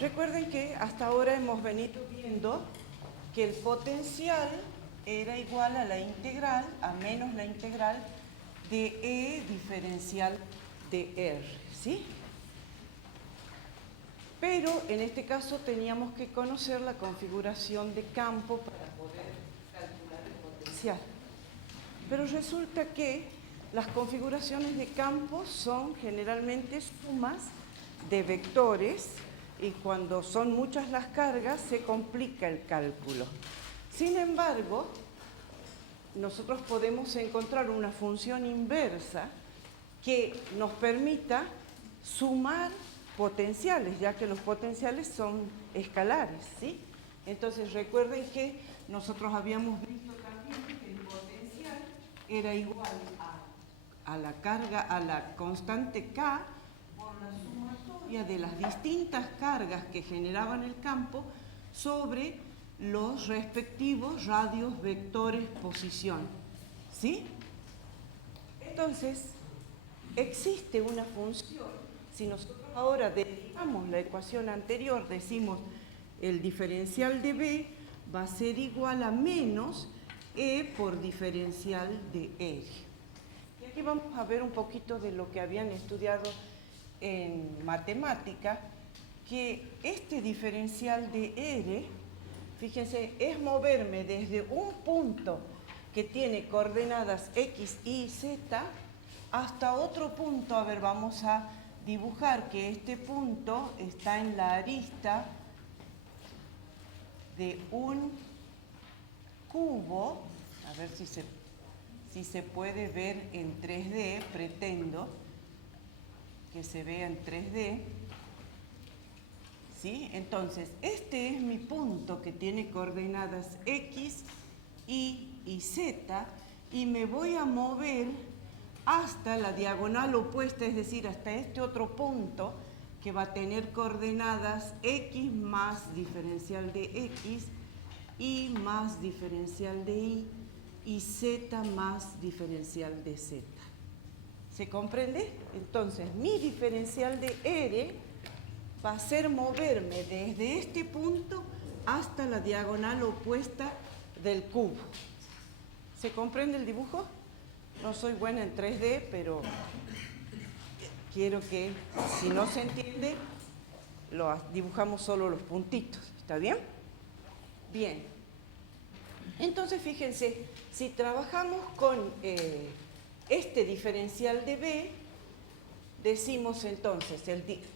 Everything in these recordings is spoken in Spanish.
Recuerden que hasta ahora hemos venido viendo que el potencial era igual a la integral, a menos la integral de E diferencial de R, ¿sí? Pero en este caso teníamos que conocer la configuración de campo para poder calcular el potencial. Pero resulta que las configuraciones de campo son generalmente sumas de vectores y cuando son muchas las cargas se complica el cálculo. Sin embargo, nosotros podemos encontrar una función inversa que nos permita sumar potenciales, ya que los potenciales son escalares, ¿sí? Entonces recuerden que nosotros habíamos visto también que el potencial era igual a la carga, a la constante K por la sumatoria de las distintas cargas que generaban el campo sobre los respectivos radios, vectores, posición, ¿sí? Entonces, existe una función. Si nosotros ahora derivamos la ecuación anterior, decimos el diferencial de B va a ser igual a menos E por diferencial de R. Y aquí vamos a ver un poquito de lo que habían estudiado en matemática, que este diferencial de R, fíjense, es moverme desde un punto que tiene coordenadas X, Y, Z hasta otro punto. A ver, vamos a dibujar que este punto está en la arista de un cubo. A ver si se puede ver en 3D, pretendo que se vea en 3D. ¿Sí? Entonces, este es mi punto que tiene coordenadas X, Y y Z y me voy a mover hasta la diagonal opuesta, es decir, hasta este otro punto que va a tener coordenadas X más diferencial de X, Y más diferencial de y Z más diferencial de Z. ¿Se comprende? Entonces, mi diferencial de R va a ser moverme desde este punto hasta la diagonal opuesta del cubo. ¿Se comprende el dibujo? No soy buena en 3D, pero quiero que, si no se entiende, lo dibujamos solo los puntitos. ¿Está bien? Bien. Entonces, fíjense, si trabajamos con este diferencial de B, decimos entonces,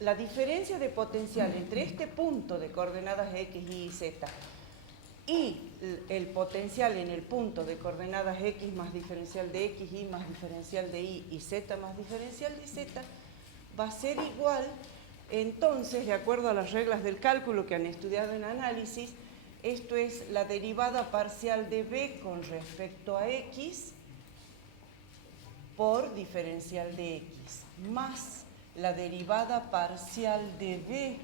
la diferencia de potencial entre este punto de coordenadas X, Y, Z y el potencial en el punto de coordenadas X más diferencial de X, Y más diferencial de y Z más diferencial de Z va a ser igual, entonces, de acuerdo a las reglas del cálculo que han estudiado en análisis, esto es la derivada parcial de B con respecto a X por diferencial de X, más la derivada parcial de B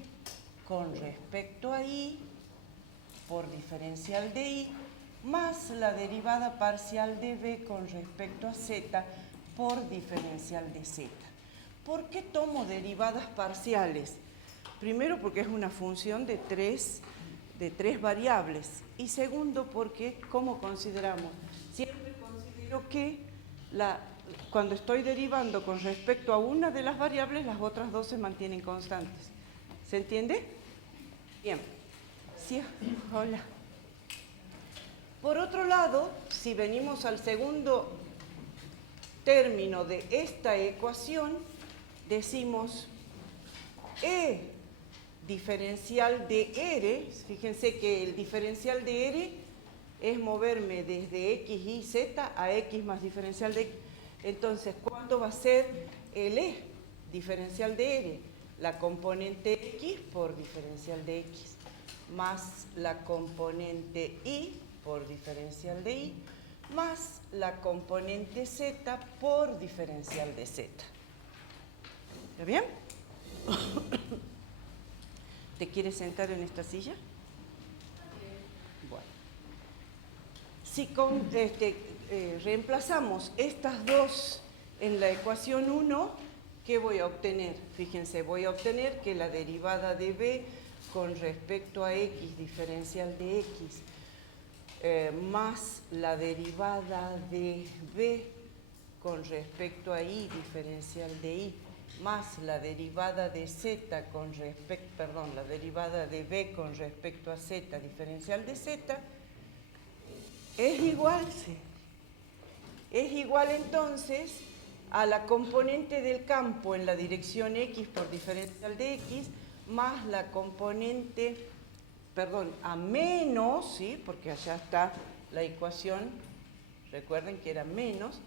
con respecto a Y por diferencial de Y, más la derivada parcial de B con respecto a Z por diferencial de Z. ¿Por qué tomo derivadas parciales? Primero, porque es una función de tres variables. Y segundo, porque, ¿cómo consideramos? Siempre considero que cuando estoy derivando con respecto a una de las variables, las otras dos se mantienen constantes. ¿Se entiende? Bien. Sí, hola. Por otro lado, si venimos al segundo término de esta ecuación, decimos E diferencial de R, fíjense que el diferencial de R es moverme desde X, Y, Z a X más diferencial de X. Entonces, ¿cuánto va a ser el E diferencial de R? La componente X por diferencial de X, más la componente Y por diferencial de Y, más la componente Z por diferencial de Z. ¿Está bien? ¿Te quieres sentar en esta silla? Bueno. Si reemplazamos estas dos en la ecuación 1, ¿qué voy a obtener? Fíjense, voy a obtener que la derivada de B con respecto a x diferencial de x más la derivada de b con respecto a y diferencial de y más la derivada de z con respecto, perdón, la derivada de b con respecto a z diferencial de z es igual, sí. Es igual entonces a la componente del campo en la dirección x por diferencial de x más la componente, perdón, a menos, ¿sí? Porque allá está la ecuación, recuerden que era menos,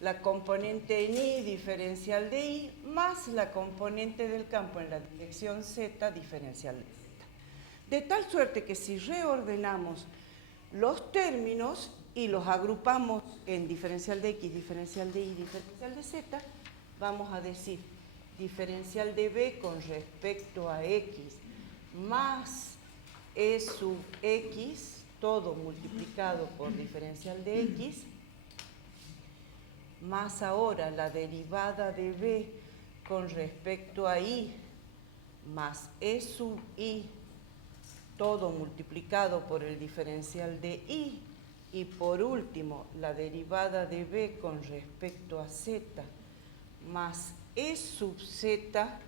la componente en y diferencial de y más la componente del campo en la dirección z diferencial de z. De tal suerte que si reordenamos los términos y los agrupamos en diferencial de x, diferencial de y, diferencial de z, vamos a decir diferencial de b con respecto a x más e sub x, todo multiplicado por diferencial de x, más ahora la derivada de b con respecto a y más e sub y, todo multiplicado por el diferencial de y por último la derivada de b con respecto a z más e sub z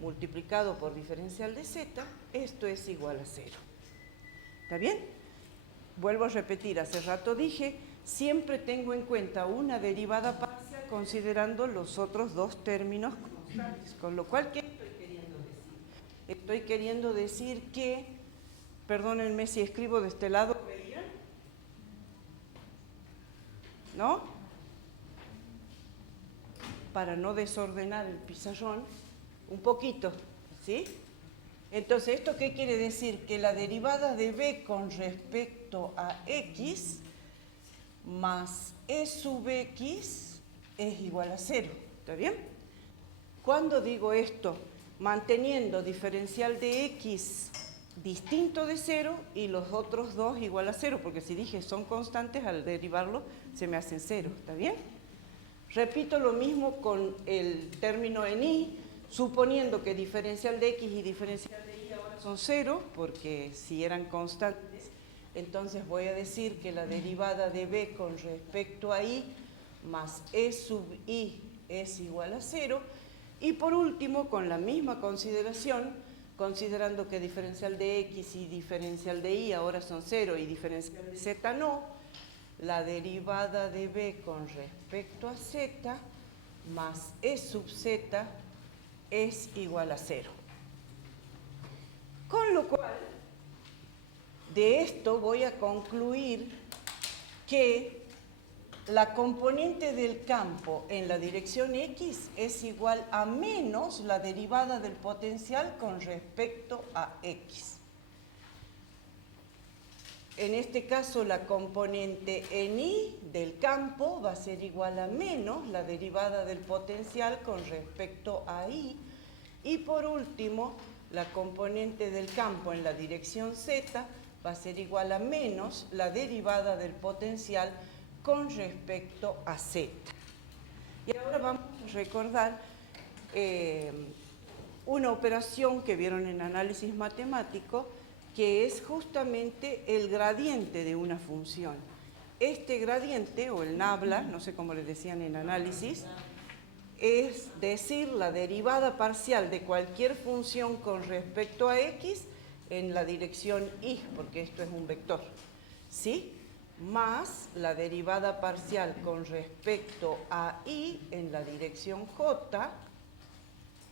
multiplicado por diferencial de z, esto es igual a 0. ¿Está bien? Vuelvo a repetir, hace rato dije, siempre tengo en cuenta una derivada parcial considerando los otros dos términos constantes, con lo cual, ¿qué estoy queriendo decir? Estoy queriendo decir que, perdónenme si escribo de este lado, ¿veían? ¿No? Para no desordenar el pizarrón, un poquito, ¿sí? Entonces, ¿esto qué quiere decir? Que la derivada de b con respecto a x más e sub x es igual a 0, ¿está bien? ¿Cuándo digo esto? Manteniendo diferencial de x distinto de 0 y los otros dos igual a 0, porque si dije son constantes, al derivarlo se me hacen 0, ¿está bien? Repito lo mismo con el término en y, suponiendo que diferencial de x y diferencial de y ahora son 0, porque si eran constantes, entonces voy a decir que la derivada de b con respecto a y más e sub y es igual a 0. Y por último, con la misma consideración, considerando que diferencial de x y diferencial de y ahora son 0 y diferencial de z no, la derivada de b con respecto a z más e sub z es igual a 0. Con lo cual, de esto voy a concluir que la componente del campo en la dirección x es igual a menos la derivada del potencial con respecto a x. En este caso, la componente en y del campo va a ser igual a menos la derivada del potencial con respecto a y. Y por último, la componente del campo en la dirección z va a ser igual a menos la derivada del potencial con respecto a z. Y ahora vamos a recordar una operación que vieron en análisis matemático, que es justamente el gradiente de una función. Este gradiente, o el nabla, no sé cómo le decían en análisis, es decir, la derivada parcial de cualquier función con respecto a x en la dirección y, porque esto es un vector, ¿sí? Más la derivada parcial con respecto a y en la dirección j,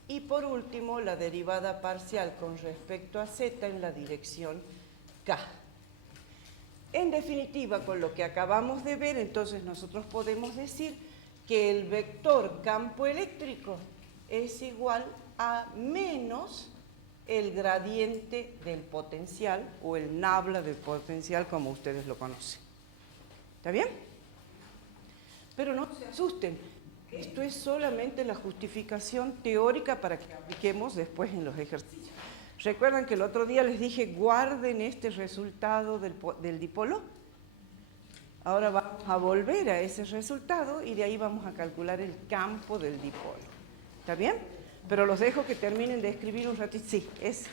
y por último la derivada parcial con respecto a z en la dirección k. En definitiva, con lo que acabamos de ver, entonces nosotros podemos decir que el vector campo eléctrico es igual a menos el gradiente del potencial o el nabla del potencial, como ustedes lo conocen. ¿Está bien? Pero no se asusten, esto es solamente la justificación teórica para que apliquemos después en los ejercicios. ¿Recuerdan que el otro día les dije guarden este resultado del dipolo? Ahora vamos a volver a ese resultado y de ahí vamos a calcular el campo del dipolo. ¿Está bien? Pero los dejo que terminen de escribir un ratito. Sí, es...